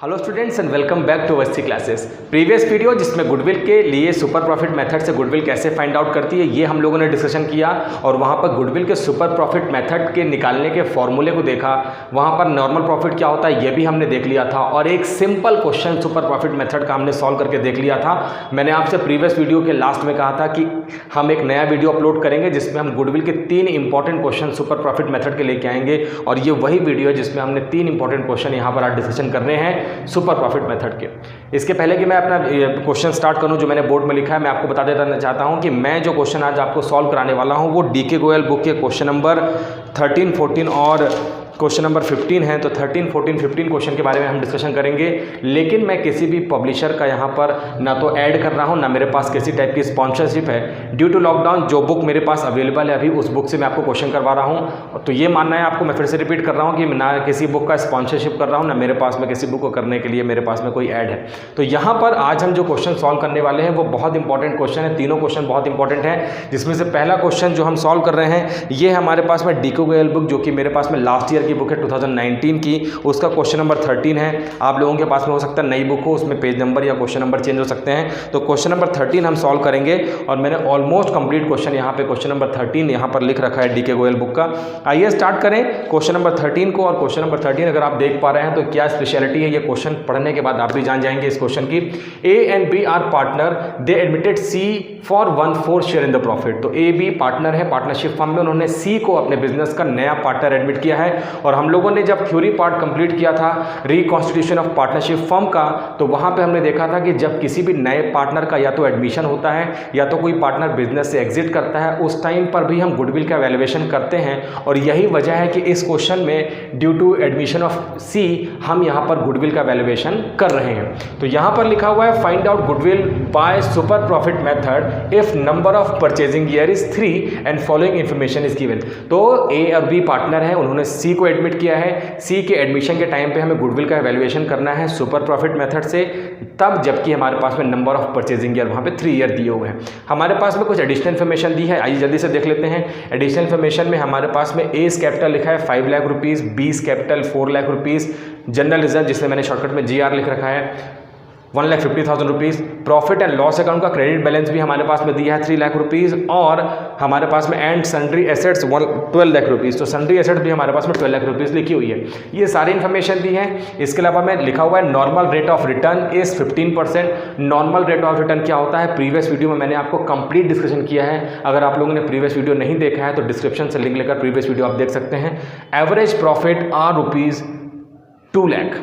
Hello students and welcome back to Awasthi Classes. Previous video जिसमें goodwill के लिए super profit method से goodwill कैसे फाइंड आउट करती है ये हम लोगों ने डिस्कशन किया और वहाँ पर गुडविल के सुपर प्रॉफिट मेथड के निकालने के फॉर्मूले को देखा। वहाँ पर नॉर्मल प्रॉफिट क्या होता है ये भी हमने देख लिया था और एक simple question super profit method का हमने सॉल्व करके देख लिया था। मैंने आपसे प्रीवियस वीडियो के लास्ट में कहा था कि हम एक नया वीडियो अपलोड करेंगे जिसमें हम गुडविल के 3 important question super profit method के लेके आएंगे और ये वही वीडियो है जिसमें हमने 3 इंपॉर्टेंट क्वेश्चन यहाँ पर आज डिस्कशन करने हैं सुपर प्रॉफिट मेथड के। इसके पहले कि मैं अपना क्वेश्चन स्टार्ट करूं जो मैंने बोर्ड में लिखा है, मैं आपको बता देना चाहता हूं कि मैं जो क्वेश्चन आज आपको सॉल्व कराने वाला हूं वो डीके गोयल बुक के क्वेश्चन नंबर 13, 14 और क्वेश्चन नंबर 15 है। तो 13, 14, 15 क्वेश्चन के बारे में हम डिस्कशन करेंगे, लेकिन मैं किसी भी पब्लिशर का यहाँ पर ना तो ऐड कर रहा हूँ ना मेरे पास किसी टाइप की स्पॉन्सरशिप है। ड्यू टू लॉकडाउन जो बुक मेरे पास अवेलेबल है अभी उस बुक से मैं आपको क्वेश्चन करवा रहा हूँ। तो ये मानना है आपको, मैं फिर से रिपीट कर रहा हूँ कि ना किसी बुक का स्पॉन्सरशिप कर रहा हूँ ना मेरे पास में किसी बुक को करने के लिए मेरे पास में कोई ऐड है। तो यहाँ पर आज हम जो क्वेश्चन सॉल्व करने वाले हैं वो बहुत इंपॉर्टेंट क्वेश्चन है। तीनों क्वेश्चन बहुत इंपॉर्टेंट है, जिसमें से पहला क्वेश्चन जो हम सॉल्व कर रहे हैं ये हमारे पास में डीके गोयल बुक जो कि मेरे पास में लास्ट ईयर की बुक है 2019 की, उसका क्वेश्चन नंबर 13 है। आप लोगों के पास में हो सकता है नई बुक हो, उसमें पेज नंबर या क्वेश्चन नंबर चेंज हो सकते हैं। तो क्वेश्चन नंबर 13 हम सॉल्व करेंगे और मैंने ऑलमोस्ट कंप्लीट क्वेश्चन यहाँ पे क्वेश्चन नंबर 13 यहाँ पर लिख रखा है डीके गोयल बुक का। आइए स्टार्ट करें क्वेश्चन नंबर 13 को। और क्वेश्चन नंबर 13 अगर आप देख पा रहे हैं तो क्या स्पेशलिटी है ये क्वेश्चन पढ़ने के बाद आप भी जान जाएंगे इस क्वेश्चन की। A and B are partner, they admitted C for 1/4 share in the profit. तो ए बी पार्टनर है पार्टनरशिप फर्म में, उन्होंने सी को अपने बिजनेस का नया पार्टनर एडमिट किया है। और हम लोगों ने जब थ्योरी पार्ट कंप्लीट किया था रिकॉन्स्टिट्यूशन ऑफ पार्टनरशिप फर्म का, तो वहां पे हमने देखा था कि जब किसी भी नए पार्टनर का या तो एडमिशन होता है या तो कोई पार्टनर बिजनेस से एग्जिट करता है उस टाइम पर भी हम गुडविल का वैल्यूएशन करते हैं। और यही वजह है कि इस क्वेश्चन में ड्यू टू एडमिशन ऑफ सी हम यहां पर गुडविल का वैल्यूएशन कर रहे हैं। तो यहां पर लिखा हुआ है find out goodwill by super profit method if number of purchasing year is 3 and following information is given. तो ए और बी पार्टनर है, उन्होंने सी को एडमिट किया है। सी के एडमिशन के टाइम पे हमें गुडविल का वैल्यूएशन करना है सुपर प्रॉफिट मेथड से, तब जबकि हमारे पास में नंबर ऑफ परचेजिंग ईयर वहाँ पे 3 ईयर दिए हुए हैं। हमारे पास में कुछ एडिशनल इन्फॉर्मेशन दी है, आइए जल्दी से देख लेते हैं। एडिशनल इन्फॉर्मेशन में हमारे पास में एस कैपिटल लिखा है 5 लाख रुपीज़, बीस capital 4 lakh rupees, general reserve जिसमें मैंने शॉर्टकट में GR लिख रखा है 1,50,000 rupees. Profit and loss account का क्रेडिट बैलेंस भी हमारे पास में दिया है 3 लाख रुपीज़ और हमारे पास में and sundry assets 12 lakh rupees. तो सन्ड्री एसेट्स भी हमारे पास में 12 लाख रुपीज़ लिखी हुई है। ये सारी इन्फॉर्मेशन दी है। इसके अलावा में लिखा हुआ है normal rate of return is 15%। Normal rate of return क्या होता है प्रीवियस वीडियो में मैंने आपको कंप्लीट डिस्कशन किया है। अगर आप लोगों ने प्रीवियस वीडियो नहीं देखा है तो डिस्क्रिप्शन से लिंक लेकर प्रीवियस वीडियो आप देख सकते हैं। Average profit are rupees 2 lakh.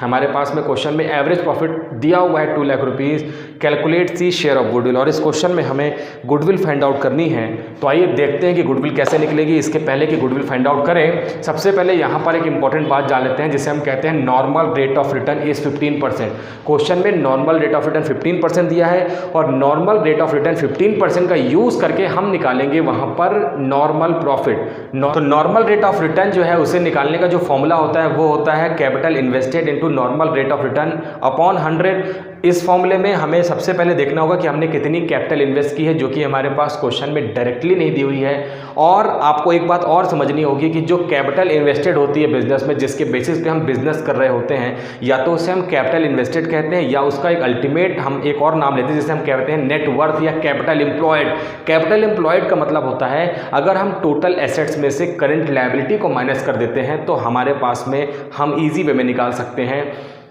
हमारे पास में क्वेश्चन में एवरेज प्रॉफिट दिया हुआ है 2 lakh rupees. Calculate C share of goodwill, और इस क्वेश्चन में हमें गुडविल फाइंड आउट करनी है। तो आइए देखते हैं कि गुडविल कैसे निकलेगी। इसके पहले कि गुडविल फाइंड आउट करें सबसे पहले यहाँ पर एक इंपॉर्टेंट बात जान लेते हैं जिसे हम कहते हैं normal rate of return is 15%। Question में नॉर्मल रेट ऑफ रिटर्न 15% दिया है और नॉर्मल रेट ऑफ रिटर्न 15% का यूज़ करके हम निकालेंगे वहाँ पर नॉर्मल प्रॉफिट। तो नॉर्मल रेट ऑफ रिटर्न जो है उसे निकालने का जो फॉर्मूला होता है वो होता है capital invested into normal rate of return upon 100। इस फॉर्मूले में हमें सबसे पहले देखना होगा कि हमने कितनी कैपिटल इन्वेस्ट की है, जो कि हमारे पास क्वेश्चन में डायरेक्टली नहीं दी हुई है। और आपको एक बात और समझनी होगी कि जो कैपिटल इन्वेस्टेड होती है बिजनेस में, जिसके बेसिस पे हम बिजनेस कर रहे होते हैं, या तो उसे हम कैपिटल इन्वेस्टेड कहते हैं या उसका एक अल्टीमेट हम एक और नाम लेते हैं जिसे हम कहते हैं नेट वर्थ या कैपिटल एम्प्लॉयड। कैपिटल एम्प्लॉयड का मतलब होता है अगर हम टोटल एसेट्स में से करंट लायबिलिटी को माइनस कर देते हैं तो हमारे पास में हम ईजी वे में निकाल सकते हैं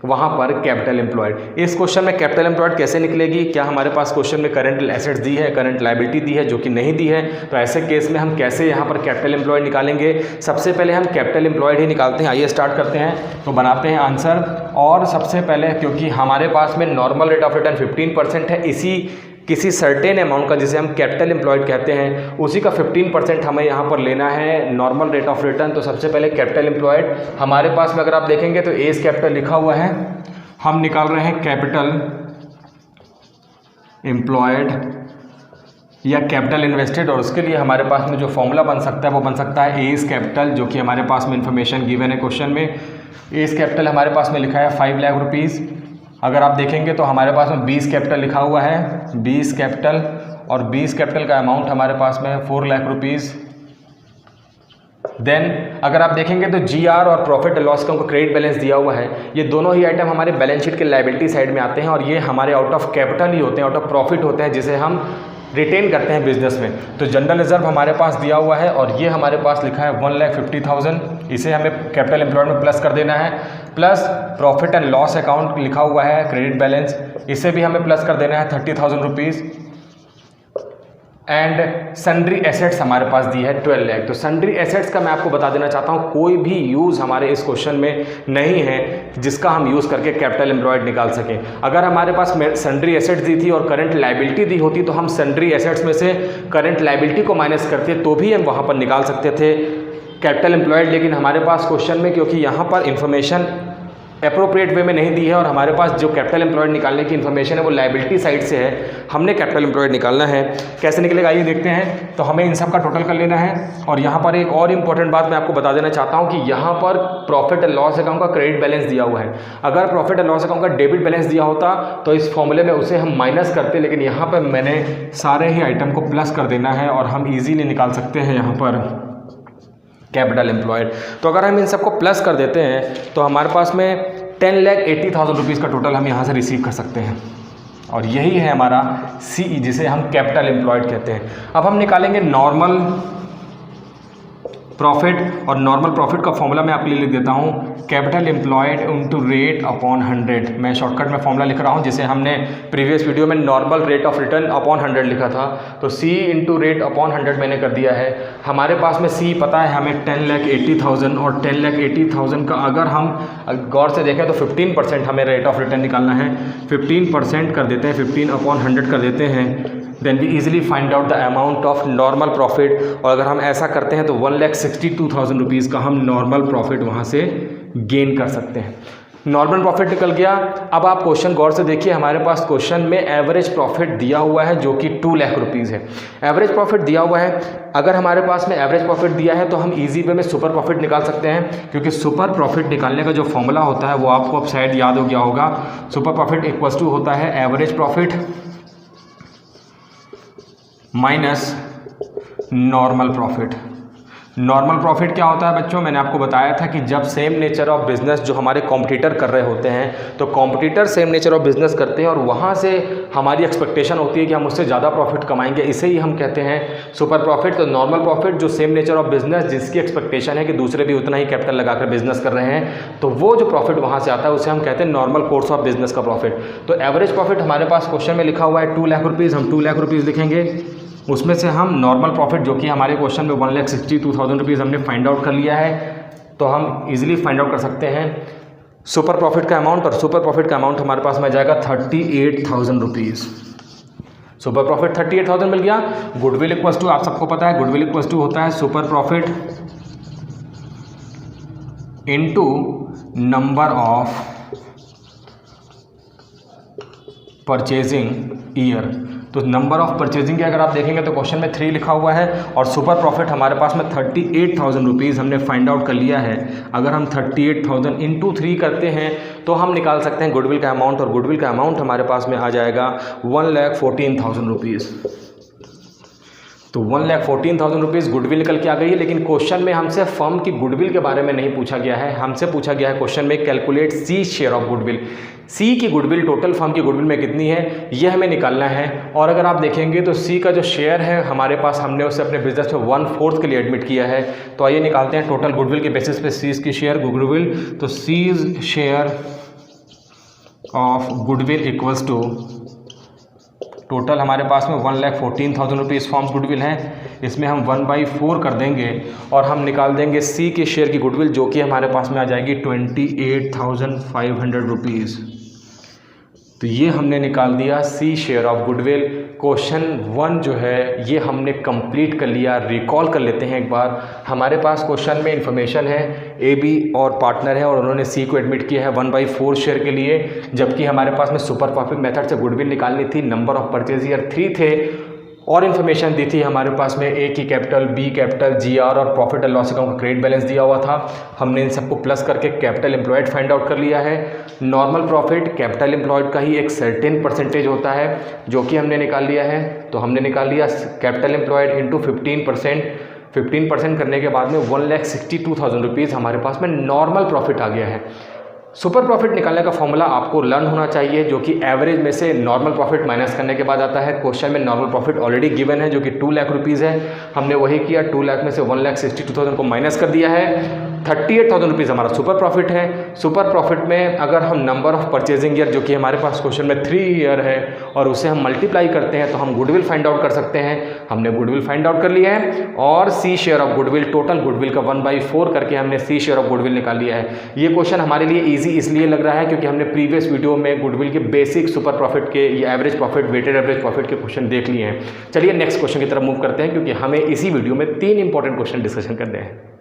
वहाँ पर कैपिटल एम्प्लॉयड। इस क्वेश्चन में कैपिटल एम्प्लॉयड कैसे निकलेगी? क्या हमारे पास क्वेश्चन में करंट एसेट्स दी है, करंट लायबिलिटी दी है, जो कि नहीं दी है? तो ऐसे केस में हम कैसे यहाँ पर कैपिटल एम्प्लॉयड निकालेंगे? सबसे पहले हम कैपिटल एम्प्लॉयड ही निकालते हैं। आइए स्टार्ट करते हैं। तो बनाते हैं आंसर। और सबसे पहले क्योंकि हमारे पास में नॉर्मल रेट ऑफ रिटर्न 15% है, इसी किसी सर्टेन अमाउंट का जिसे हम कैपिटल एम्प्लॉयड कहते हैं उसी का 15% हमें यहाँ पर लेना है नॉर्मल रेट ऑफ रिटर्न। तो सबसे पहले कैपिटल एम्प्लॉयड हमारे पास में अगर आप देखेंगे तो एज कैपिटल लिखा हुआ है, हम निकाल रहे हैं कैपिटल एम्प्लॉयड या कैपिटल इन्वेस्टेड। और उसके लिए हमारे पास में जो फॉर्मूला बन सकता है वो बन सकता है एज कैपिटल, जो कि हमारे पास में इंफॉर्मेशन गिवन है क्वेश्चन में। एज कैपिटल हमारे पास में लिखा है 5 लाख रुपीज़। अगर आप देखेंगे तो हमारे पास में 20 कैपिटल लिखा हुआ है, 20 कैपिटल और 20 कैपिटल का अमाउंट हमारे पास में है 4 लाख रुपीज़। देन अगर आप देखेंगे तो जीआर और प्रॉफिट एंड लॉस का उनको क्रेडिट बैलेंस दिया हुआ है। ये दोनों ही आइटम हमारे बैलेंस शीट के लायबिलिटी साइड में आते हैं और ये हमारे आउट ऑफ कैपिटल ही होते हैं, आउट ऑफ प्रॉफिट होते हैं, जिसे हम रिटेन करते हैं बिजनेस में। तो जनरल रिजर्व हमारे पास दिया हुआ है और ये हमारे पास लिखा है 1,50,000, इसे हमें कैपिटल एम्प्लॉयड में प्लस कर देना है। Plus profit and loss account लिखा हुआ है क्रेडिट बैलेंस, इसे भी हमें प्लस कर देना है 30,000 रुपीज़। एंड सन्ड्री एसेट्स हमारे पास दी है 12 लाख। तो सन्ड्री एसेट्स का मैं आपको बता देना चाहता हूँ कोई भी यूज़ हमारे इस क्वेश्चन में नहीं है जिसका हम यूज़ करके कैपिटल एम्प्लॉयड निकाल सकें। अगर हमारे पास सन्ड्री एसेट्स दी थी और करंट लायबिलिटी दी होती तो हम सन्ड्री एसेट्स में से करंट लायबिलिटी को माइनस करते तो भी हम वहाँ पर निकाल सकते थे कैपिटल एम्प्लॉयड। लेकिन हमारे पास क्वेश्चन में क्योंकि यहाँ पर इंफॉर्मेशन अप्रोप्रिएट वे में नहीं दी है और हमारे पास जो कैपिटल एम्प्लॉयड निकालने की इन्फॉर्मेशन है वो लायबिलिटी साइड से है, हमने कैपिटल एम्प्लॉयड निकालना है। कैसे निकलेगा आइए देखते हैं। तो हमें इन सब का टोटल कर लेना है। और यहाँ पर एक और इम्पॉर्टेंट बात मैं आपको बता देना चाहता हूँ कि यहाँ पर प्रॉफिट एंड लॉस अकाउंट का क्रेडिट बैलेंस दिया हुआ है। अगर प्रॉफिट एंड लॉस अकाउंट का डेबिट बैलेंस दिया होता तो इस फॉर्मूले में उसे हम माइनस करते, लेकिन यहाँ पर मैंने सारे ही आइटम को प्लस कर देना है और हम ईजीली निकाल सकते हैं यहाँ पर कैपिटल एम्प्लॉयड। तो अगर हम इन सबको प्लस कर देते हैं तो हमारे पास में 10,80,000 रुपीज़ का टोटल हम यहाँ से रिसीव कर सकते हैं और यही है हमारा सीई जिसे हम कैपिटल एम्प्लॉयड कहते हैं। अब हम निकालेंगे नॉर्मल प्रॉफिट और नॉर्मल प्रॉफिट का फॉर्मूला मैं आपके लिए लिख देता हूँ capital employed into rate upon 100। मैं शॉर्टकट में फॉर्मूला लिख रहा हूँ जिसे हमने प्रीवियस वीडियो में normal rate of return upon 100 लिखा था। तो सी इंटू रेट अपॉन 100 मैंने कर दिया है। हमारे पास में सी पता है हमें 10,80,000 और 10,80,000 का अगर हम गौर से देखें तो 15% हमें रेट ऑफ रिटर्न निकालना है। 15% कर देते हैं, 15 अपॉन 100 कर देते हैं। Then we easily find out the amount of normal profit. और अगर हम ऐसा करते हैं तो 1,62,000 रुपीज़ का हम नॉर्मल प्रॉफिट वहाँ से गेन कर सकते हैं। नॉर्मल प्रॉफिट निकल गया। अब आप क्वेश्चन गौर से देखिए, हमारे पास क्वेश्चन में एवरेज प्रॉफिट दिया हुआ है जो कि 2 लाख रुपीज़ है। एवरेज प्रॉफिट दिया हुआ है। अगर हमारे पास में एवरेज प्रॉफिट दिया है तो हम इजी वे में सुपर प्रॉफिट निकाल सकते हैं, क्योंकि सुपर प्रॉफिट निकालने का जो फॉर्मूला होता है वो आपको अब शायद याद हो गया होगा। सुपर प्रॉफिट इक्वल्स टू होता है average profit minus normal profit. Normal profit क्या होता है बच्चों, मैंने आपको बताया था कि जब सेम नेचर ऑफ बिजनेस जो हमारे कॉम्पिटिटर कर रहे होते हैं तो competitor same nature of business करते हैं और वहाँ से हमारी एक्सपेक्टेशन होती है कि हम उससे ज़्यादा प्रॉफिट कमाएंगे, इसे ही हम कहते हैं सुपर प्रॉफिट। तो नॉर्मल प्रॉफिट जो सेम नेचर ऑफ बिजनेस जिसकी एक्सपेक्टेशन है कि दूसरे भी उतना ही कैपिटल लगाकर बिजनेस कर रहे हैं, तो वो जो प्रॉफिट वहाँ से आता है उसे हम कहते हैं नॉर्मल कोर्स ऑफ बिजनेस का प्रॉफिट। तो एवरेज प्रॉफिट हमारे पास क्वेश्चन में लिखा हुआ है 2 लाख रुपीज़, हम 2 लाख रुपीज़ लिखेंगे। उसमें से हम नॉर्मल प्रॉफिट जो कि हमारे क्वेश्चन में 1,62,000 रुपीज़ हमने फाइंड आउट कर लिया है, तो हम इजीली फाइंड आउट कर सकते हैं सुपर प्रॉफिट का अमाउंट। और सुपर प्रॉफिट का अमाउंट हमारे पास में जाएगा 38,000 रुपीज़। सुपर प्रॉफिट 38,000 मिल गया। गुडविल इक्वल्स टू आप सबको पता है, गुडविल इक्वल्स टू होता है super profit into number of purchasing year. तो नंबर ऑफ परचेजिंग के अगर आप देखेंगे तो क्वेश्चन में 3 लिखा हुआ है और सुपर प्रॉफिट हमारे पास में 38,000 रुपीज़ हमने फाइंड आउट कर लिया है। अगर हम 38,000 इंटू 3 करते हैं तो हम निकाल सकते हैं गुडविल का अमाउंट, और गुडविल का अमाउंट हमारे पास में आ जाएगा 1,14,000 रुपीज़। तो 1,14,000 रुपीज़ गुडविल निकल के आ गई है। लेकिन क्वेश्चन में हमसे फर्म की गुडविल के बारे में नहीं पूछा गया है, हमसे पूछा गया है क्वेश्चन में calculate C share of goodwill. C की गुडविल टोटल फर्म की गुडविल में कितनी है ये हमें निकालना है। और अगर आप देखेंगे तो सी का जो शेयर है हमारे पास, हमने उसे अपने बिजनेस में 1/4 के लिए एडमिट किया है। तो आइए निकालते हैं टोटल गुडविल के बेसिस पे सीज की शेयर गुडविल। तो C's share of goodwill equals to total हमारे पास में 1,14,000 रुपीज़ फॉर्म्स गुडविल है, इसमें हम 1/4 कर देंगे और हम निकाल देंगे सी के शेयर की गुडविल जो कि हमारे पास में आ जाएगी 28,500 रुपीज़। तो ये हमने निकाल दिया सी शेयर ऑफ गुडविल। क्वेश्चन 1 जो है ये हमने कंप्लीट कर लिया। रिकॉल कर लेते हैं एक बार। हमारे पास क्वेश्चन में इंफॉर्मेशन है ए बी और पार्टनर है और उन्होंने सी को एडमिट किया है 1/4 शेयर के लिए, जबकि हमारे पास में सुपर प्रॉफिट मेथड से गुडविल निकालनी थी। नंबर ऑफ परचेज ईयर 3 थे और इन्फॉर्मेशन दी थी हमारे पास में, ए की कैपिटल, बी कैपिटल, जीआर और प्रॉफिट एंड लॉस अकाउंट का क्रेडिट बैलेंस दिया हुआ था। हमने इन सबको प्लस करके कैपिटल एम्प्लॉयड फाइंड आउट कर लिया है। नॉर्मल प्रॉफिट कैपिटल एम्प्लॉयड का ही एक सर्टेन परसेंटेज होता है जो कि हमने निकाल लिया है। तो हमने निकाल लिया कैपिटल एम्प्लॉयड इंटू 15% करने के बाद में 1,62,000 रुपीज़ हमारे पास में नॉर्मल प्रॉफिट आ गया है। सुपर प्रॉफिट निकालने का फॉर्मूला आपको लर्न होना चाहिए, जो कि एवरेज में से नॉर्मल प्रॉफिट माइनस करने के बाद आता है। क्वेश्चन में नॉर्मल प्रॉफिट ऑलरेडी गिवन है जो कि 2 लाख रुपीज़ है। हमने वही किया, 2 लाख में से 1,62,000 को माइनस कर दिया है। 38,000 रुपीज़ हमारा सुपर प्रॉफिट है। सुपर प्रॉफिट में अगर हम नंबर ऑफ परचेजिंग ईयर, जो कि हमारे पास क्वेश्चन में 3 ईयर है, और उसे हम मल्टीप्लाई करते हैं तो हम गुडविल फाइंड आउट कर सकते हैं। हमने गुडविल फाइंड आउट कर लिया है और C share of goodwill, total goodwill का 1/4 करके हमने सी शेयर ऑफ गुडविल निकाल लिया है। ये क्वेश्चन हमारे लिए ईजी इसलिए लग रहा है क्योंकि हमने प्रीवियस वीडियो में गुडविल के बेसिक सुपर प्रॉफिट के, ये average profit, weighted average profit के क्वेश्चन देख लिए हैं। चलिए नेक्स्ट क्वेश्चन की तरफ मूव करते हैं, क्योंकि हमें इसी वीडियो में 3 इंपॉर्टेंट क्वेश्चन डिस्कशन करने हैं।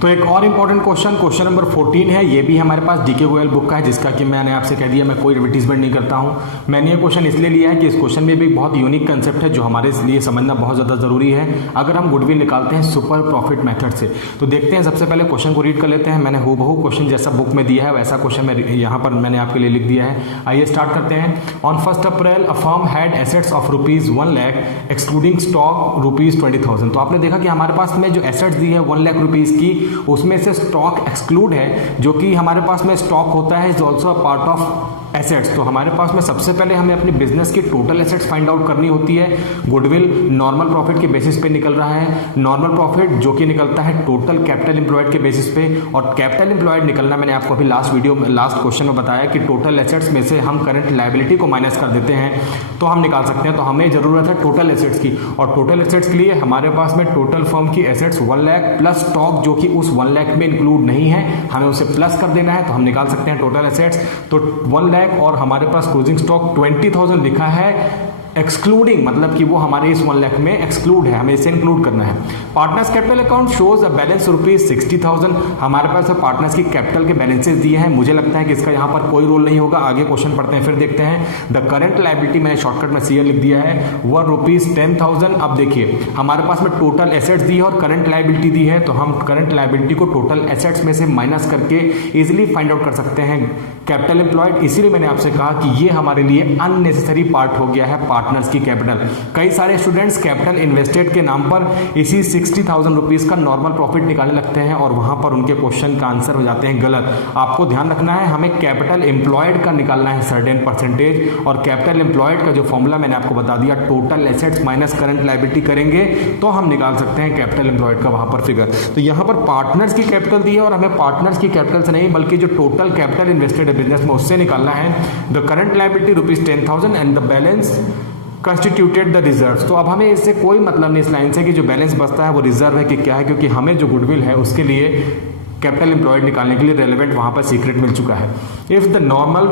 तो एक और इम्पॉर्टेंट क्वेश्चन नंबर 14 है। ये भी हमारे पास डीके गोयल बुक का है, जिसका कि मैंने आपसे कह दिया मैं कोई एडवर्टीजमेंट नहीं करता हूँ। मैंने ये क्वेश्चन इसलिए लिया है कि इस क्वेश्चन में भी बहुत यूनिक कंसेप्ट है जो हमारे लिए समझना बहुत ज़्यादा ज़रूरी है अगर हम गुडविल निकालते हैं सुपर प्रॉफिट मेथड से। तो देखते हैं, सबसे पहले क्वेश्चन को रीड कर लेते हैं। मैंने हूबहू क्वेश्चन जैसा बुक में दिया है वैसा क्वेश्चन मैं यहाँ पर मैंने आपके लिए लिख दिया है। आइए स्टार्ट करते हैं। On 1 April a firm had assets of ₹1 lakh excluding stock ₹20,000। तो आपने देखा कि हमारे पास में जो एसेट्स दी है 1 लाख रुपीज़ की, उसमें से स्टॉक एक्सक्लूड है, जो कि हमारे पास में स्टॉक होता है is also a part of assets. तो हमारे पास में सबसे पहले हमें अपनी बिजनेस की टोटल एसेट्स फाइंड आउट करनी होती है। गुडविल नॉर्मल प्रॉफिट के बेसिस पे निकल रहा है। नॉर्मल प्रॉफिट जो कि निकलता है टोटल कैपिटल एम्प्लॉयड के बेसिस पे, और कैपिटल एम्प्लॉयड निकलना मैंने आपको अभी लास्ट क्वेश्चन में बताया कि टोटल एसेट्स में से हम करंट लायबिलिटी को माइनस कर देते हैं तो हम निकाल सकते हैं। तो हमें जरूरत है टोटल एसेट्स की, और टोटल एसेट्स के लिए हमारे पास में टोटल फर्म की एसेट्स 1 लाख प्लस स्टॉक जो कि उस 1 लाख में इंक्लूड नहीं है, हमें उसे प्लस कर देना है। तो हम निकाल सकते हैं टोटल एसेट्स। तो 1 लाख और हमारे पास क्लोजिंग स्टॉक 20,000 लिखा है एक्सक्लूडिंग, मतलब कि वो हमारे इस 1 लाख में एक्सक्लूड है, हमें इसे इंक्लूड करना है। Partners capital account shows a balance ₹60,000। हमारे पास पार्टनर्स की कैपिटल के बैलेंसेस दिए हैं। मुझे लगता है कि इसका यहाँ पर कोई रोल नहीं होगा, आगे क्वेश्चन पढ़ते हैं फिर देखते हैं। द करंट लायबिलिटी मैंने शॉर्टकट में सीआर लिख दिया है, ₹10,000। अब देखिए हमारे पास में टोटल एसेट्स दी है और करंट लायबिलिटी दी है, तो हम करंट लायबिलिटी को टोटल एसेट्स में से माइनस करके इजिली फाइंड आउट कर सकते हैं कैपिटल एम्प्लॉयड। इसीलिए मैंने आपसे कहा कि ये हमारे लिए अननेसेसरी पार्ट हो गया है पार्टनर्स की कैपिटल। कई सारे स्टूडेंट्स कैपिटल इन्वेस्टेड के नाम पर इसी 60,000 रुपीज़ का नॉर्मल प्रॉफिट निकालने लगते हैं और वहां पर उनके क्वेश्चन का आंसर हो जाते हैं गलत। आपको ध्यान रखना है, हमें कैपिटल एम्प्लॉयड का निकालना है सर्टेन परसेंटेज, और कैपिटल एम्प्लॉयड का जो फॉर्मूला मैंने आपको बता दिया, total assets minus current liability करेंगे तो हम निकाल सकते हैं कैपिटल एम्प्लॉयड का वहां पर फिगर। तो यहाँ पर पार्टनर्स की कैपिटल दी है और हमें पार्टनर्स की कैपिटल से नहीं बल्कि जो टोटल कैपिटल इन्वेस्टेड है बिजनेस में उससे निकालना है। The current liability ₹10,000 and the balance constituted the reserve. तो अब हमें इससे कोई मतलब नहीं इस लाइन से कि जो बैलेंस बचता है वो रिजर्व है कि क्या है, क्योंकि हमें जो गुडविल है उसके लिए कैपिटल एम्प्लॉयड निकालने के लिए रेलेवेंट वहां पर सीक्रेट मिल चुका है। If the normal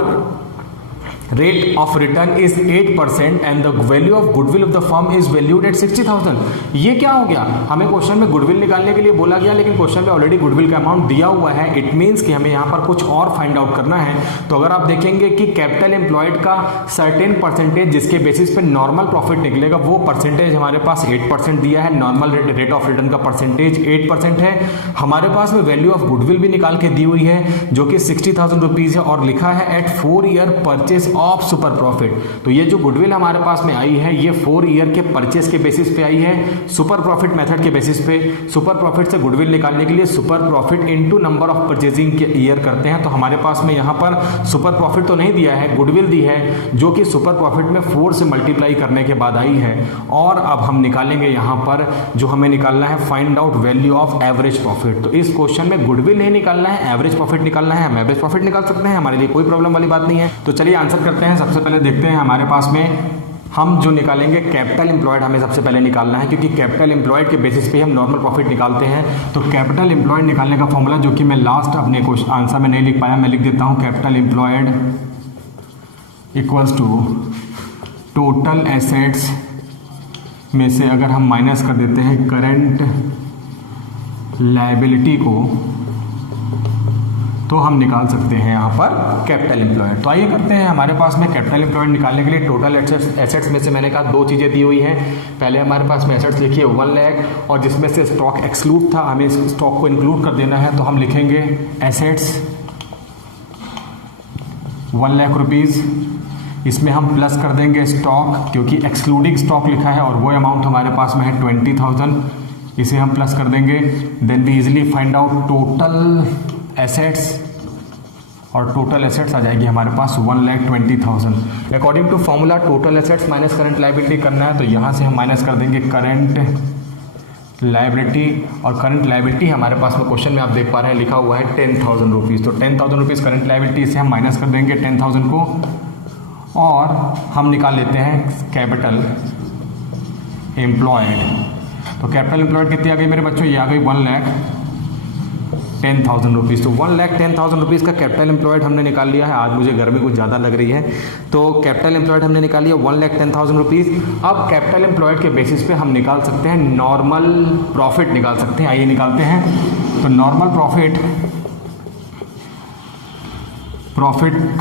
rate of return is 8% and the value of goodwill of the firm is valued at 60,000। ये क्या हो गया, हमें क्वेश्चन में गुडविल निकालने के लिए बोला गया लेकिन क्वेश्चन में ऑलरेडी गुडविल का अमाउंट दिया हुआ है। इट मीन्स कि हमें यहाँ पर कुछ और फाइंड आउट करना है। तो अगर आप देखेंगे कि कैपिटल एम्प्लॉयड का सर्टेन परसेंटेज जिसके बेसिस पे नॉर्मल प्रॉफिट निकलेगा वो परसेंटेज हमारे पास 8% दिया है। नॉर्मल रेट ऑफ रिटर्न का परसेंटेज 8% है। हमारे पास में वैल्यू ऑफ गुडविल भी निकाल के दी हुई है जो कि 60,000 रुपीज है और लिखा है at 4 year purchase of super profit. तो ये जो गुडविल हमारे पास में आई है ये 4 ईयर के परचेस के बेसिस पे आई है, सुपर प्रॉफिट मेथड के बेसिस पे। सुपर प्रॉफिट से गुडविल निकालने के लिए super profit into number of purchasing के ईयर करते हैं। तो हमारे पास में यहाँ पर सुपर प्रॉफिट तो नहीं दिया है, गुडविल दी है जो कि सुपर प्रॉफिट में 4 से मल्टीप्लाई करने के बाद आई है। और अब हम निकालेंगे यहाँ पर जो हमें निकालना है find out value of average profit. तो इस क्वेश्चन में गुडविल नहीं निकालना है, एवरेज प्रॉफिट निकालना है। हम एवरेज प्रॉफिट निकाल सकते हैं, हमारे लिए कोई प्रॉब्लम वाली बात नहीं है। तो चलिए आंसर करते हैं। सबसे पहले देखते हैं हमारे पास में हम जो निकालेंगे कैपिटल एम्प्लॉयड हमें सबसे पहले निकालना है, क्योंकि कैपिटल एम्प्लॉयड के बेसिस पे हम नॉर्मल प्रॉफिट निकालते हैं। तो कैपिटल एम्प्लॉयड निकालने का फॉर्मूला जो कि मैं लास्ट अपने क्वेश्चन आंसर में नहीं लिख पाया, मैं लिख देता हूँ। Capital employed equals to total assets में से अगर हम माइनस कर देते हैं करंट लायबिलिटी को, तो हम निकाल सकते हैं यहाँ पर कैपिटल एम्प्लॉयड। तो आइए करते हैं, हमारे पास में कैपिटल एम्प्लॉयड निकालने के लिए टोटल एसेट्स में से मैंने कहा दो चीज़ें दी हुई हैं। पहले हमारे पास में एसेट्स लिखिए 1 लाख और जिसमें से स्टॉक एक्सक्लूड था, हमें स्टॉक को इंक्लूड कर देना है। तो हम लिखेंगे एसेट्स 1 लाख रुपीज़, इसमें हम प्लस कर देंगे स्टॉक, क्योंकि एक्सक्लूडिंग स्टॉक लिखा है और वो अमाउंट हमारे पास में है 20,000, इसे हम प्लस कर देंगे। Then we easily find out total assets और टोटल एसेट्स आ जाएगी हमारे पास 1,20,000। According to formula total assets minus current liability करना है, तो यहाँ से हम माइनस कर देंगे करंट लायबिलिटी, और करंट लायबिलिटी हमारे पास में क्वेश्चन में आप देख पा रहे हैं लिखा हुआ है 10,000 रुपीज़। तो 10,000 रुपीज़ करंट लायबिलिटी से हम माइनस कर देंगे 10,000 को, और हम निकाल लेते हैं कैपिटल एम्प्लॉयड। तो कैपिटल एम्प्लॉयड कितनी आ गई मेरे बच्चों, ये आ गई 1,10,000 रुपीज़। तो 1,10,000 रुपीज़ का कैपिटल एम्प्लॉयड हमने निकाल लिया है। आज मुझे गर्मी कुछ ज़्यादा लग रही है, तो कैपिटल एम्प्लॉयड हमने निकाल लिया 1,10,000 रुपीज़। अब कैपिटल एम्प्लॉयड के बेसिस पे हम निकाल सकते हैं नॉर्मल प्रॉफिट निकाल सकते हैं। आइए निकालते हैं। तो नॉर्मल प्रॉफिट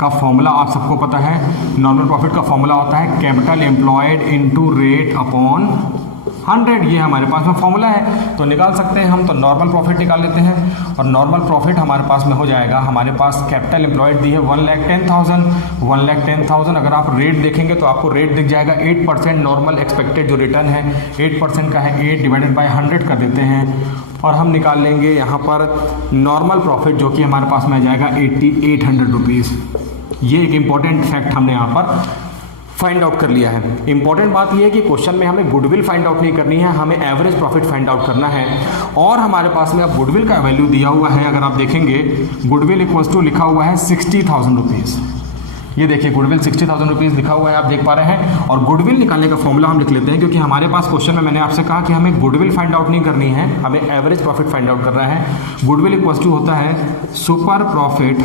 का फॉर्मूला आप सबको पता है। नॉर्मल प्रॉफिट का फॉर्मूला होता है capital employed into rate upon 100, ये हमारे पास में फॉर्मूला है, तो निकाल सकते हैं हम। तो नॉर्मल प्रॉफिट निकाल लेते हैं, और नॉर्मल प्रॉफिट हमारे पास में हो जाएगा, हमारे पास कैपिटल एम्प्लॉयड दी है 1,10,000। 1,10,000 अगर आप रेट देखेंगे तो आपको रेट दिख जाएगा 8%। नॉर्मल एक्सपेक्टेड जो रिटर्न है 8% का है, 8 डिवाइडेड बाई 100 कर देते हैं, और हम निकाल लेंगे यहाँ पर नॉर्मल प्रॉफिट जो कि हमारे पास में आ जाएगा 8,800 रुपीज़। ये एक इम्पॉर्टेंट फैक्ट हमने यहाँ पर फाइंड आउट कर लिया है। इंपॉर्टेंट बात यह है कि क्वेश्चन में हमें गुडविल फाइंड आउट नहीं करनी है, हमें एवरेज प्रॉफिट फाइंड आउट करना है। और हमारे पास में अब गुडविल का वैल्यू दिया हुआ है, अगर आप देखेंगे गुडविल इक्वल्स टू लिखा हुआ है 60,000 रुपीज़। ये देखिए गुडविल 60,000 रुपीज़ लिखा हुआ है, आप देख पा रहे हैं। और गुडविल निकालने का फॉर्मूला हम लिख लेते हैं, क्योंकि हमारे पास क्वेश्चन में मैंने आपसे कहा कि हमें गुडविल फाइंड आउट नहीं करनी है, हमें एवरेज प्रॉफिट फाइंड आउट करना है। गुडविल इक्वल्स टू होता है super profit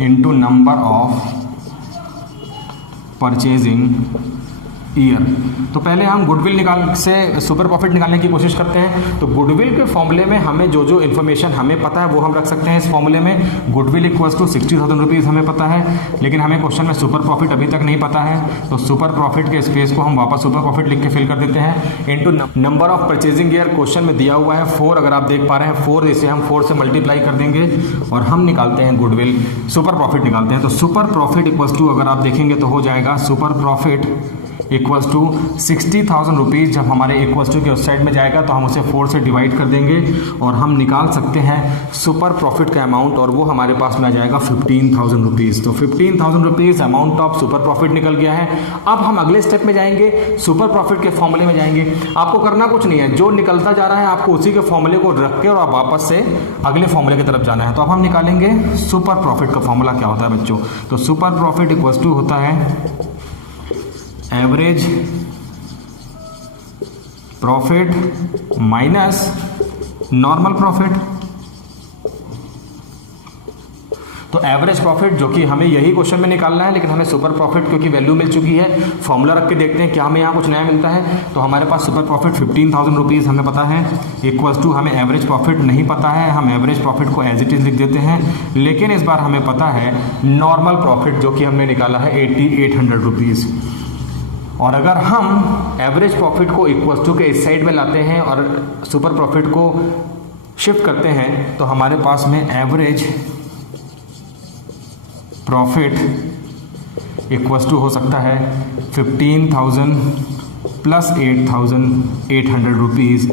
into number of purchasing year. तो पहले हम गुडविल निकाल से सुपर प्रॉफिट निकालने की कोशिश करते हैं। तो गुडविल के फॉर्मूले में हमें जो जो इन्फॉर्मेशन हमें पता है वो हम रख सकते हैं इस फॉर्मूले में। गुडविल इक्वल्स टू 60,000 रुपीज़ हमें पता है, लेकिन हमें क्वेश्चन में सुपर प्रॉफिट अभी तक नहीं पता है। तो सुपर प्रॉफिट के स्पेस को हम वापस सुपर प्रॉफिट लिख के फिल कर देते हैं। Into number of purchasing year, question में दिया हुआ है 4, अगर आप देख पा रहे हैं 4, इसे हम 4 से मल्टीप्लाई कर देंगे और हम निकालते हैं गुडविल, सुपर प्रॉफिट निकालते हैं। तो सुपर प्रॉफिट इक्वल्स टू अगर आप देखेंगे तो हो जाएगा super profit equals to 60,000 rupees. जब हमारे इक्वल्स टू के उस साइड में जाएगा तो हम उसे 4 से डिवाइड कर देंगे और हम निकाल सकते हैं सुपर प्रॉफिट का अमाउंट, और वो हमारे पास में आ जाएगा 15,000 रुपीज़। तो 15,000 rupees amount of super profit निकल गया है। अब हम अगले स्टेप में जाएंगे, सुपर प्रॉफिट के फॉर्मूले में जाएंगे। आपको करना कुछ नहीं है, जो निकलता जा रहा है आपको उसी के फॉर्मूले को रख के और आप वापस से अगले फॉर्मूले की तरफ जाना है। तो अब हम निकालेंगे सुपर प्रॉफिट का फॉर्मूला क्या होता है बच्चों। तो सुपर प्रॉफिट इक्वल्स टू होता है average profit minus normal profit. तो एवरेज प्रॉफिट जो कि हमें यही क्वेश्चन में निकालना है, लेकिन हमें सुपर प्रॉफिट क्योंकि वैल्यू मिल चुकी है, फॉर्मूला रख के देखते हैं क्या हमें यहाँ कुछ नया मिलता है। तो हमारे पास सुपर प्रॉफिट 15,000 रुपीज़ हमें पता है, इक्वल्स टू हमें एवरेज प्रॉफिट नहीं पता है, हम एवरेज प्रॉफिट को एज इट इज़ लिख देते हैं। लेकिन इस बार हमें पता है नॉर्मल प्रॉफिट जो कि हमने निकाला है 8,800 रुपीज़। और अगर हम एवरेज प्रॉफिट को इक्वल्स टू के इस साइड में लाते हैं और सुपर प्रॉफिट को शिफ्ट करते हैं तो हमारे पास में एवरेज प्रॉफिट इक्वल्स टू हो सकता है 15,000 प्लस 8,800 रुपीज़।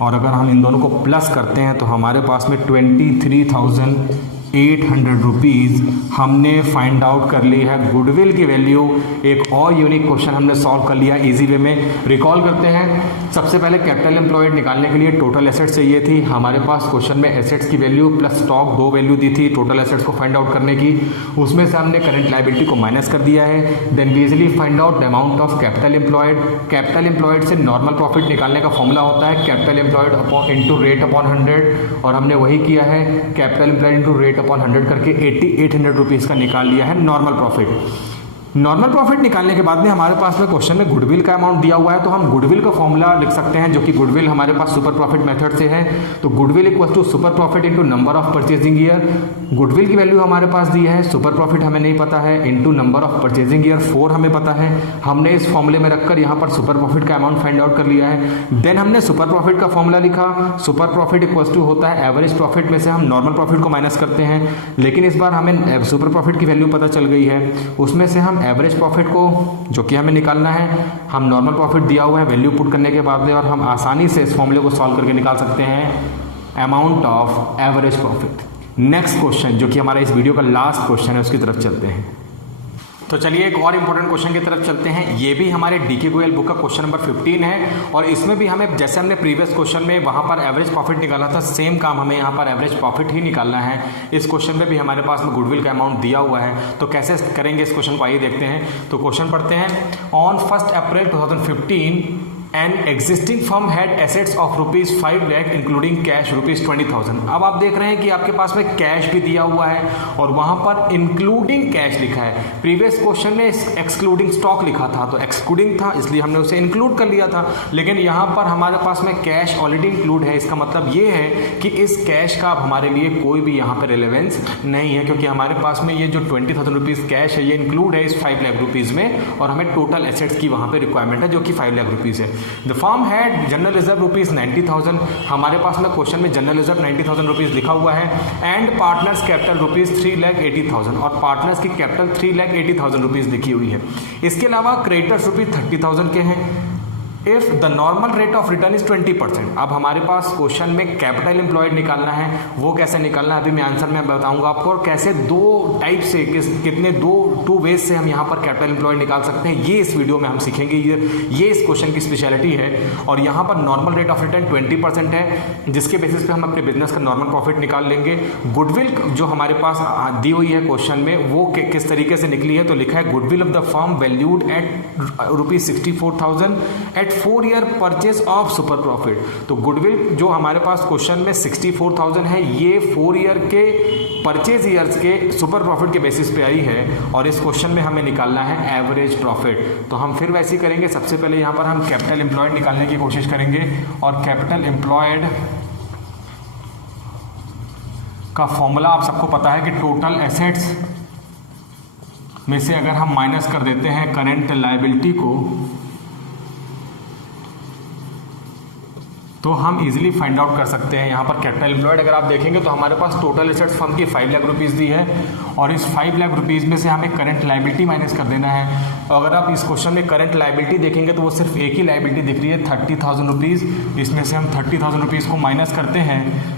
और अगर हम इन दोनों को प्लस करते हैं तो हमारे पास में 23,800 रुपीज़ हमने फाइंड आउट कर ली है गुडविल की वैल्यू। एक और यूनिक क्वेश्चन हमने सॉल्व कर लिया इजी वे में। रिकॉल करते हैं, सबसे पहले कैपिटल एम्प्लॉयड निकालने के लिए टोटल एसेट्स चाहिए थी। हमारे पास क्वेश्चन में एसेट्स की वैल्यू प्लस स्टॉक 2 वैल्यू दी थी टोटल एसेट्स को फाइंड आउट करने की, उसमें से हमने करंट लायबिलिटी को माइनस कर दिया है। Then we easily find out the amount of capital employed. Capital employed से नॉर्मल प्रॉफिट निकालने का फॉर्मूला होता है capital employed upon into rate upon 100, और हमने वही किया है, capital employed into rate upon 100 करके 8,800 रुपीज़ का निकाल लिया है नॉर्मल प्रॉफिट। नॉर्मल प्रॉफिट निकालने के बाद में हमारे पास में क्वेश्चन में गुडविल का अमाउंट दिया हुआ है, तो हम गुडविल का फॉर्मूला लिख सकते हैं, जो कि गुडविल हमारे पास सुपर प्रॉफिट मेथड से है। तो goodwill equal to super profit into number of purchasing year. Goodwill की वैल्यू हमारे पास दी है, सुपर प्रॉफिट हमें नहीं पता है, into number of purchasing year 4 हमें पता है। हमने इस फॉर्मूले में रखकर यहाँ पर सुपर प्रॉफिट का अमाउंट फाइंड आउट कर लिया है। देन हमने सुपर प्रॉफिट का फॉर्मूला लिखा, सुपर प्रॉफिट इक्वल टू होता है एवरेज प्रॉफिट में से हम नॉर्मल प्रॉफिट को माइनस करते हैं। लेकिन इस बार हमें सुपर प्रॉफिट की वैल्यू पता चल गई है, उसमें से हम एवरेज प्रॉफिट को, जो कि हमें निकालना है, हम नॉर्मल प्रॉफिट दिया हुआ है वैल्यू पुट करने के बाद में, और हम आसानी से इस फॉर्मूले को सॉल्व करके निकाल सकते हैं amount of average profit. Next question, जो कि हमारा इस वीडियो का लास्ट क्वेश्चन है, उसकी तरफ चलते हैं। तो चलिए एक और इंपॉर्टेंट क्वेश्चन की तरफ चलते हैं। ये भी हमारे डीके गोयल बुक का क्वेश्चन नंबर 15 है, और इसमें भी हमें, जैसे हमने प्रीवियस क्वेश्चन में वहाँ पर एवरेज प्रॉफिट निकाला था, सेम काम हमें यहाँ पर एवरेज प्रॉफिट ही निकालना है। इस क्वेश्चन में भी हमारे पास में गुडविल का अमाउंट दिया हुआ है, तो कैसे करेंगे इस क्वेश्चन को, आइए देखते हैं। तो क्वेश्चन पढ़ते हैं। On 1 April 2015 an existing firm had assets of ₹5 lakh including cash ₹20,000। अब आप देख रहे हैं कि आपके पास में कैश भी दिया हुआ है और वहां पर इंक्लूडिंग कैश लिखा है। प्रीवियस क्वेश्चन में एक्सक्लूडिंग स्टॉक लिखा था, तो एक्सक्लूडिंग था इसलिए हमने उसे इंक्लूड कर लिया था, लेकिन यहाँ पर हमारे पास में कैश ऑलरेडी इंक्लूड है। इसका मतलब ये है कि इस कैश का अब हमारे लिए कोई भी यहाँ पर रिलेवेंस नहीं है, क्योंकि हमारे पास में ये जो ₹20,000 कैश है ये इंक्लूड है इस ₹5 लाख में, और हमें टोटल एसेट्स की वहाँ पर रिक्वायरमेंट है जो कि ₹5 लाख है। The firm had general reserve ₹90,000। हमारे पास में क्वेश्चन में जनरल रिजर्व ₹90,000 लिखा हुआ है, एंड पार्टनर्स कैपिटल ₹3,80,000, और पार्टनर्स की कैपिटल ₹3,80,000 लिखी हुई है। इसके अलावा क्रेडिटर्स ₹30,000 के हैं। If the normal rate of return is 20%। अब हमारे पास क्वेश्चन में कैपिटल एम्प्लॉयड निकालना है, वो कैसे निकालना है अभी मैं आंसर में बताऊंगा आपको, और कैसे दो टाइप से कितने टू वेज से हम यहाँ पर कैपिटल एम्प्लॉयड निकाल सकते हैं, ये इस वीडियो में हम सीखेंगे। ये इस क्वेश्चन की स्पेशलिटी है। और यहाँ पर नॉर्मल रेट ऑफ रिटर्न 20% है, जिसके बेसिस पे हम अपने बिजनेस का नॉर्मल प्रॉफिट निकाल लेंगे। गुडविल जो हमारे पास दी हुई है क्वेश्चन में, वो किस तरीके से निकली है, तो लिखा है goodwill of the firm valued at ₹64,000 at 4 year purchase of super profit. तो गुडविल जो हमारे पास क्वेश्चन में 64,000 है, ये 4 ईयर के परचेज ईयर्स के सुपर प्रॉफिट के बेसिस पे आई है, और इस क्वेश्चन में हमें निकालना है एवरेज प्रॉफिट। तो हम फिर वैसे ही करेंगे, सबसे पहले यहाँ पर हम कैपिटल एम्प्लॉयड निकालने की कोशिश करेंगे, और कैपिटल एम्प्लॉयड का फॉर्मूला आप सबको पता है कि टोटल एसेट्स में से अगर हम माइनस कर देते हैं करेंट लायबिलिटी को, तो हम इजीली फाइंड आउट कर सकते हैं। यहाँ पर कैपिटल एम्प्लॉयड अगर आप देखेंगे तो हमारे पास टोटल एसेट्स फर्म की ₹5 लाख दी है, और इस ₹5 लाख में से हमें करंट लायबिलिटी माइनस कर देना है। तो अगर आप इस क्वेश्चन में करंट लायबिलिटी देखेंगे तो वो सिर्फ एक ही लायबिलिटी दिख रही है, ₹30,000। इसमें से हम ₹30,000 को माइनस करते हैं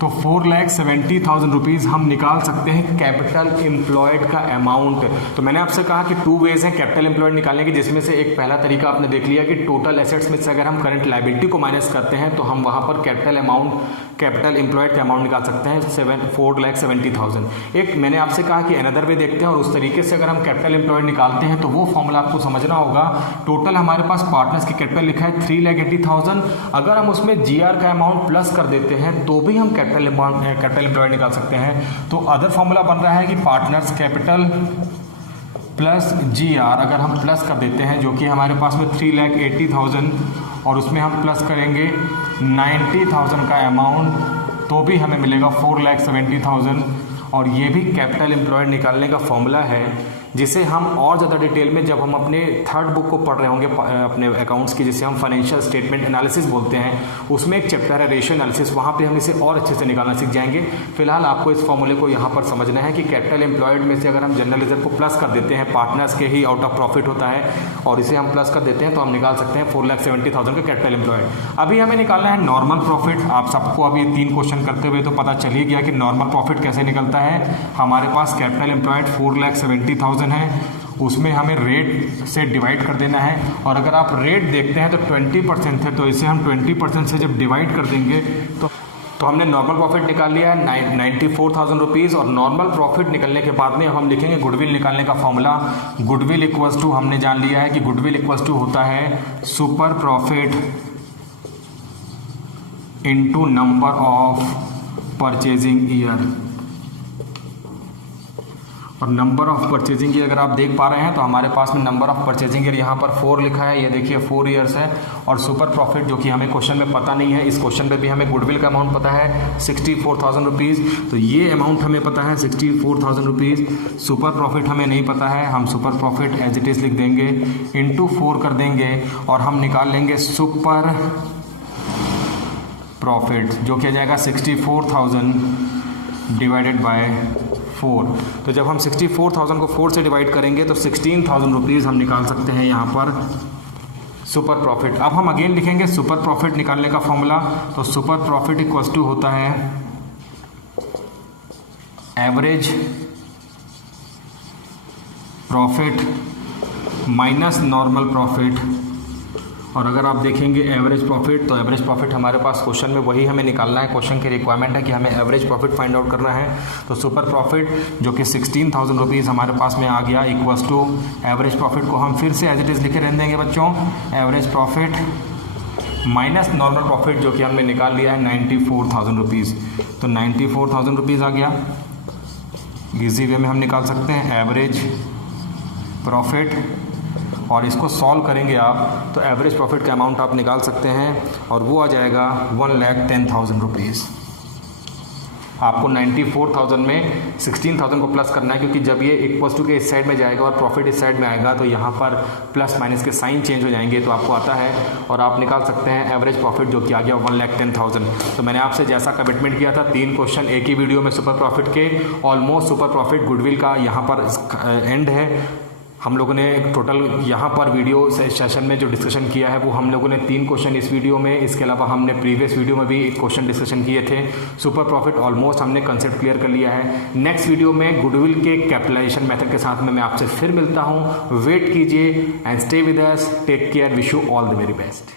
तो ₹4,70,000 हम निकाल सकते हैं कैपिटल एम्प्लॉयड का अमाउंट। तो मैंने आपसे कहा कि 2 वेज हैं कैपिटल एम्प्लॉयड निकालने की, जिसमें से एक पहला तरीका आपने देख लिया कि टोटल एसेट्स में से अगर हम करंट लायबिलिटी को माइनस करते हैं तो हम वहां पर कैपिटल एम्प्लॉयड का अमाउंट निकाल सकते हैं 4,70,000। एक मैंने आपसे कहा कि अनदर वे देखते हैं, और उस तरीके से अगर हम कैपिटल एम्प्लॉयड निकालते हैं तो वो फॉर्मूला आपको समझना होगा। टोटल हमारे पास पार्टनर्स की कैपिटल लिखा है 3,80,000, अगर हम उसमें जीआर का अमाउंट प्लस कर देते हैं तो भी हम कैपिटल एम्प्लॉयड निकाल सकते हैं। तो अदर फॉर्मूला बन रहा है कि पार्टनर्स कैपिटल प्लस जीआर, अगर हम प्लस कर देते हैं, जो कि हमारे पास में 3,80,000, और उसमें हम प्लस करेंगे 90,000 का अमाउंट, तो भी हमें मिलेगा 4,70,000। और ये भी कैपिटल एम्प्लॉयड निकालने का फॉर्मूला है, जिसे हम और ज़्यादा डिटेल में जब हम अपने थर्ड बुक को पढ़ रहे होंगे अपने अकाउंट्स की, जिसे हम फाइनेंशियल स्टेटमेंट एनालिसिस बोलते हैं, उसमें एक चैप्टर है रेशियो एनालिसिस, वहाँ पे हम इसे और अच्छे से निकालना सीख जाएंगे। फिलहाल आपको इस फॉर्मूले को यहाँ पर समझना है कि कैपिटल एम्प्लॉयड में से अगर हम जनरल रिजर्व को प्लस कर देते हैं, पार्टनर्स के ही आउट ऑफ प्रॉफिट होता है, और इसे हम प्लस कर देते हैं तो हम निकाल सकते हैं 4,70,000 का कैपिटल एम्प्लॉयड। अभी हमें निकालना है नॉर्मल प्रॉफिट। आप सबको अभी 3 क्वेश्चन करते हुए तो पता चल ही गया कि नॉर्मल प्रॉफिट कैसे निकलता है। हमारे पास कैपिटल एम्प्लॉयड 4,70,000 है, उसमें हमें रेट से डिवाइड कर देना है, और अगर आप रेट देखते हैं तो 20% है, तो इसे हम 20% से जब डिवाइड कर देंगे तो हमने नॉर्मल प्रॉफिट निकाल लिया है 94,000 और नॉर्मल प्रॉफिट निकलने के बाद में हम लिखेंगे गुडविल निकालने का फॉर्मूला। गुडविल इक्वल्स टू हमने जान लिया है कि गुडविल इक्वल्स टू होता है super profit into number of purchasing year. और नंबर ऑफ़ परचेजिंग ईयर अगर आप देख पा रहे हैं तो हमारे पास में नंबर ऑफ़ परचेजिंग ईयर यहाँ पर 4 लिखा है, ये देखिए 4 ईयर्स है। और सुपर प्रॉफिट जो कि हमें क्वेश्चन में पता नहीं है, इस क्वेश्चन पे भी हमें गुडविल का अमाउंट पता है 64,000 रुपीज़, तो ये अमाउंट हमें पता है 64,000 रुपीज़। सुपर प्रॉफिट हमें नहीं पता है, हम super profit as it is लिख देंगे, इंटू 4 कर देंगे और हम निकाल लेंगे सुपर प्रॉफिट जो कि आ जाएगा 64,000 डिवाइडेड बाय 4। तो जब हम 64,000 को 4 से डिवाइड करेंगे तो 16,000 रुपीज़ हम निकाल सकते हैं यहाँ पर सुपर प्रॉफिट। अब हम अगेन लिखेंगे सुपर प्रॉफिट निकालने का फॉर्मूला, तो सुपर प्रॉफिट इक्वल्स टू होता है average profit minus normal profit. और अगर आप देखेंगे एवरेज प्रॉफिट, तो एवरेज प्रॉफिट हमारे पास क्वेश्चन में वही हमें निकालना है, क्वेश्चन की रिक्वायरमेंट है कि हमें एवरेज प्रॉफिट फाइंड आउट करना है। तो सुपर प्रॉफिट जो कि 16,000 रुपीज़ हमारे पास में आ गया इक्वल्स टू एवरेज प्रॉफिट को हम फिर से एज इट इज़ लिखे रहने देंगे बच्चों, average profit minus normal profit जो कि हमने निकाल लिया है 94,000 रुपीज़। तो 94,000 रुपीज़ आ गया, इजी वे में हम निकाल सकते हैं एवरेज प्रॉफिट। और इसको सॉल्व करेंगे आप तो एवरेज प्रॉफिट का अमाउंट आप निकाल सकते हैं और वो आ जाएगा 1,10,000 रुपीज़। आपको 94,000 में 16,000 को प्लस करना है, क्योंकि जब ये इक्वल्स टू के इस साइड में जाएगा और प्रॉफिट इस साइड में आएगा तो यहाँ पर प्लस माइनस के साइन चेंज हो जाएंगे, तो आपको आता है और आप निकाल सकते हैं एवरेज प्रॉफिट जो कि आ गया 1,10,000। तो मैंने आपसे जैसा कमिटमेंट किया था 3 क्वेश्चन एक ही वीडियो में सुपर प्रॉफिट के, ऑलमोस्ट सुपर प्रॉफिट गुडविल का यहाँ पर एंड है। हम लोगों ने टोटल यहाँ पर वीडियो सेशन में जो डिस्कशन किया है वो हम लोगों ने 3 क्वेश्चन इस वीडियो में, इसके अलावा हमने प्रीवियस वीडियो में भी एक क्वेश्चन डिस्कशन किए थे। सुपर प्रॉफिट ऑलमोस्ट हमने कंसेप्ट क्लियर कर लिया है। नेक्स्ट वीडियो में गुडविल के कैपिटलाइजेशन मेथड के साथ में मैं आपसे फिर मिलता हूँ। वेट कीजिए and stay with us, take care, wish you all the very best.